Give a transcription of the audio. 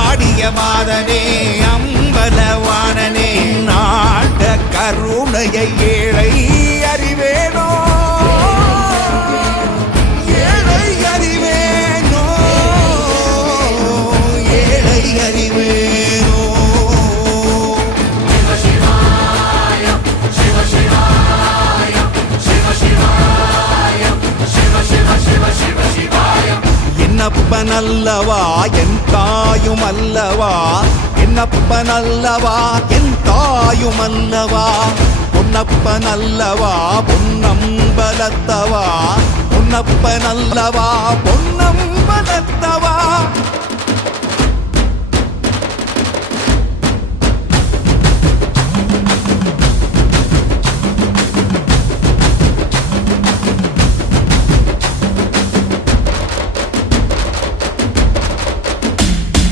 ஆடிய மாதனே அம்பலவாணனே நாட கருணையை ஏழை அறிவேனோ ஏழை அறிவேனோ ஏழை அறிவேனோ என்னப்பனல்லவா என் தாயும் அல்லவா என்னப்பனல்லவா என் தாயும் அல்லவா பொன்னப்பனல்லவா பொன்னம்பலத்தவா பொன்னப்பனல்லவா பொன்னம்பலத்தவா